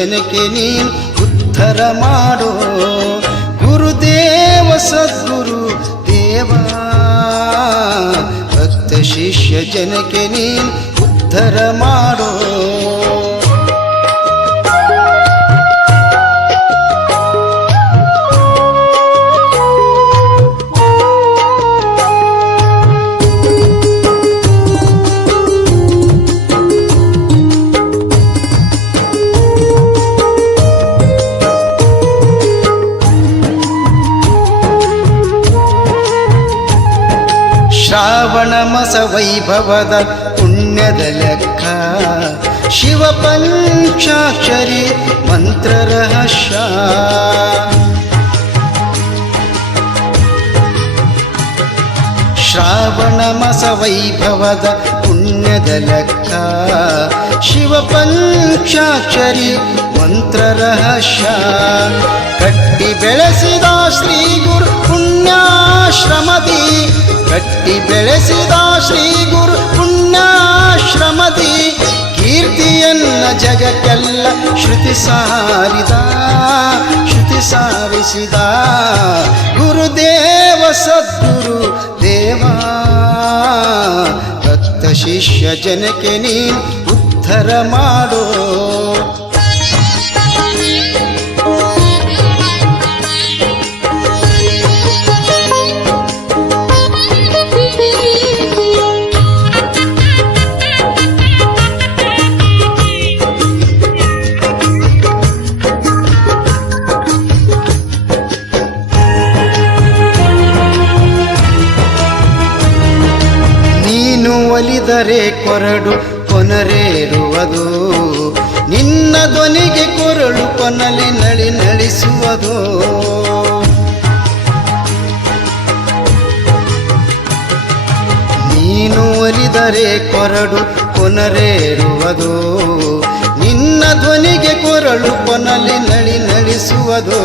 ಜನಕ್ಕೆ ನೀನು ಉದ್ಧಾರ ಮಾಡೋ ಗುರುದೇವ ಸದ್ಗುರು ದೇವ ಭಕ್ತ ಶಿಷ್ಯ ಜನಕ್ಕೆ ನೀನು ಉದ್ಧಾರ ಮಾಡೋ ಶ್ರಾವಣ ಮಾಸ ವೈಭವದ ಪುಣ್ಯದ ಲೆಕ್ಕ ಶಿವ ಪಂಚಾಕ್ಷರಿ ಮಂತ್ರ ರಹಸ್ಯ ಶ್ರಾವಣ ಮಾಸ ವೈಭವದ ಪುಣ್ಯದ ಲೆಕ್ಕ ಶಿವ ಪಂಚಾಕ್ಷರಿ ಮಂತ್ರ ರಹಸ್ಯ ಕಟ್ಟಿ ಬೆಳೆಸಿದ ಶ್ರೀ ಗುರು ಪುಣ್ಯಾಶ್ರಮದಿ ಕಟ್ಟಿ ಬೆಳೆಸಿದ ಶ್ರೀ ಗುರು ಪುಣ್ಯಾಶ್ರಮದಿ ಕೀರ್ತಿಯನ್ನ ಜಗಕ್ಕೆಲ್ಲ ಶ್ರುತಿ ಸಾರಿಸಿದ ಗುರುದೇವ ಸದ್ಗುರು ದೇವ ಭಕ್ತ ಶಿಷ್ಯ ಜನಕ್ಕೆ ನೀನು ಉದ್ಧಾರ ಮಾಡೋ ಒಲಿದರೆ ಕೊರಡು ಕೊನರೇರುವುದು ನಿನ್ನ ಧ್ವನಿಗೆ ಕೊರಳು ಕೊನಲಿ ನಳಿಸುವುದು ನೀನು ಒಲಿದರೆ ಕೊರಡು ಕೊನರೇರುವುದು ನಿನ್ನ ಧ್ವನಿಗೆ ಕೊರಳು ಕೊನಲಿ ನಳಿಸುವುದು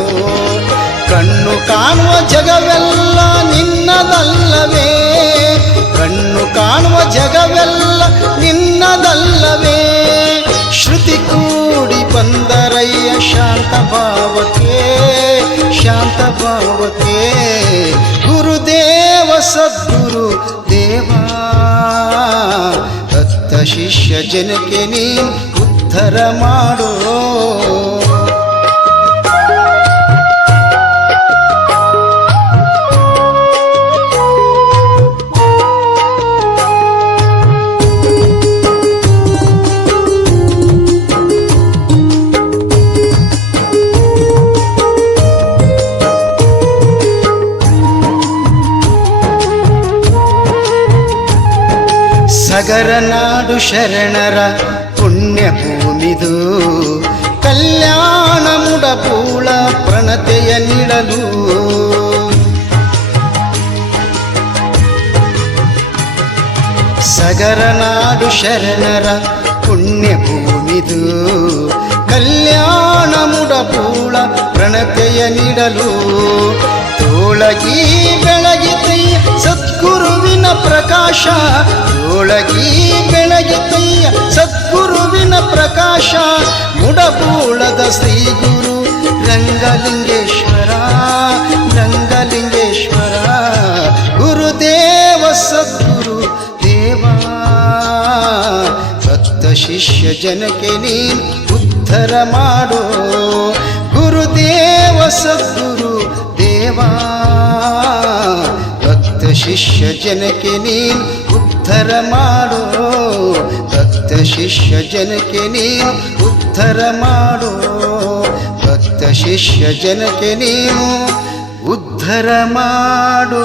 ಕಣ್ಣು ಕಾಣುವ ಜಗವೆಲ್ಲ ನಿನ್ನದಲ್ಲವೇ ಕಣ್ಣು ಕಾಣುವ ಜಗವೆಲ್ಲ ನಿನ್ನದಲ್ಲವೇ ಶ್ರುತಿ ಕೂಡಿ ಬಂದರಯ್ಯ ಶಾಂತ ಭಾವಕ್ಕೆ ಗುರುದೇವ ಸದ್ಗುರು ದೇವ ಭಕ್ತ ಶಿಷ್ಯ ಜನಕ್ಕೆ ನೀನು ಉದ್ಧಾರ ಮಾಡೋ ಸಗರನಾಡು ಶರಣರ ಪುಣ್ಯ ಭೂಮಿದು ಕಲ್ಯಾಣ ಮುಡಪೂಳ ಪ್ರಣತೆಯ ನೀಡಲು ಸಗರನಾಡು ಶರಣರ ಪುಣ್ಯ ಭೂಮಿದು ಕಲ್ಯಾಣ ಮುಡಪೂಳ ಪ್ರಣತೆಯ ನೀಡಲು ತೋಳಗಿ ಬೆಳಗಿತಯ್ಯ ಸದ್ಗುರುವಿನ ಪ್ರಕಾಶ ತೋಳಗಿ ಬೆಳಗಿತಯ್ಯ ಸದ್ಗುರುವಿನ ಪ್ರಕಾಶ ಮುಡಪೂಳದ ಶ್ರೀ ಗುರು ರಂಗಲಿಂಗೇಶ್ವರ ಗುರುದೇವ ಸದ್ಗುರು ದೇವ ಭಕ್ತ ಶಿಷ್ಯ ಜನಕ್ಕೆ ನೀನು ಉದ್ಧಾರ ಮಾಡೋ ಗುರುದೇವ ಸದ್ಗುರು ದೇವ ಭಕ್ತ ಶಿಷ್ಯ ಜನಕ್ಕೆ ನೀನು ಉದ್ಧಾರ ಮಾಡೋ ಭಕ್ತ ಶಿಷ್ಯ ಜನಕ್ಕೆ ನೀನು ಉದ್ಧಾರ ಮಾಡೋ ಭಕ್ತ ಶಿಷ್ಯ ಜನಕ್ಕೆ ನೀನು ಉದ್ಧಾರ ಮಾಡೋ